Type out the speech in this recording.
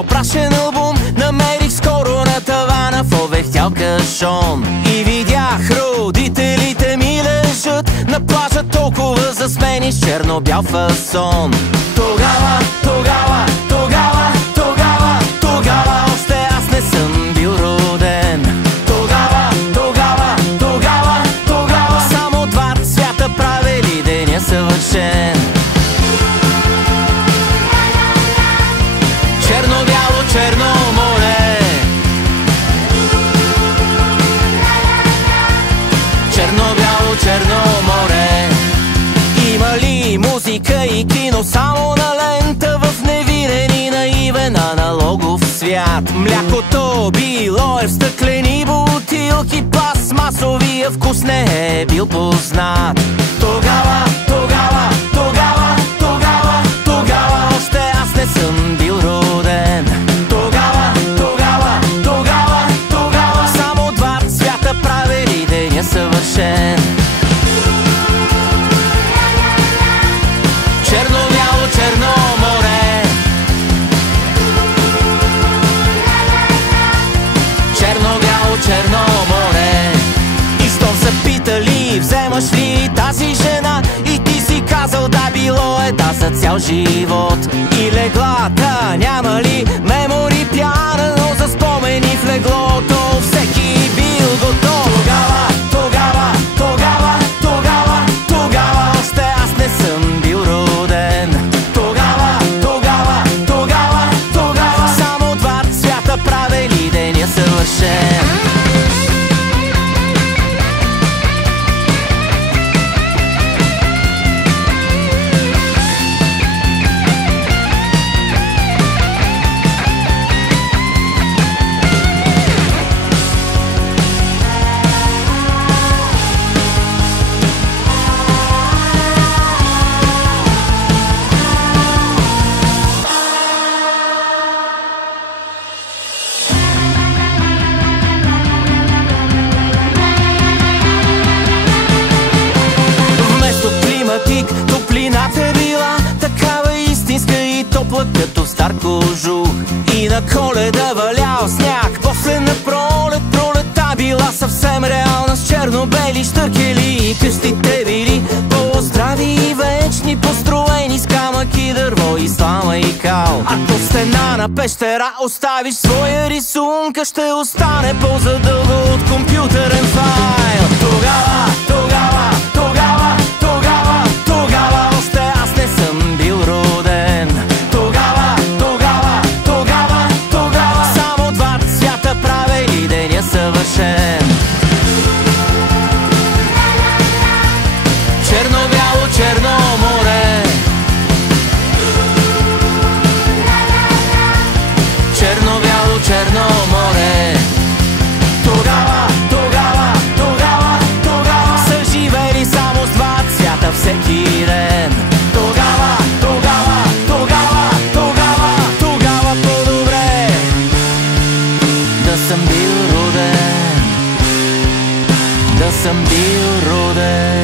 цял прашен албум намерих скоро на тавана в овехтял кашон. И видях родителите ми лежат на плажа толкова засмени с черно-бял фасон. Тогава още аз не съм бил роден. Тогава само два цвята правили деня съвършен. Черно-бяло, черно море, черно-бяло, черно море. Има ли музика и кино само на лента в невинен и наивен аналогов свят? Млякото било е в стъклени бутилки, пластмасовия вкус не е бил познат. Тогава още аз не съм бил роден. Тогава само два цвята правили деня съвършен. Черно-бяло, черно море, черно-бяло, черно море. И щом са питали, вземаш ли тази жена, и ти си казал да, било е да за цял живот. И леглата няма ли мемори пяна, но за спомени в леглото всеки бил готов. Тогава още аз не съм бил роден. Тогава само два цвята правили деня съвършен. Топлината е била такава истинска и топла като в стар кожух. И на Коледа валял сняг, после на пролета била съвсем реална, с черно-бели щъркели и къщите били по-здрави и вечни, построени с камък и дърво и слама и кал. Ако в стена на пещера оставиш своя рисунка, ще остане по-задълго от компютърен файл. Тогава още аз не съм бил роден. Тогава само два цвята правили деня съвършен. Черно-бяло, черно море, черно-бяло, черно море. Тогава са живели само с два цвята всеки ден. Тогава по-добре да съм бил роден, да съм бил роден.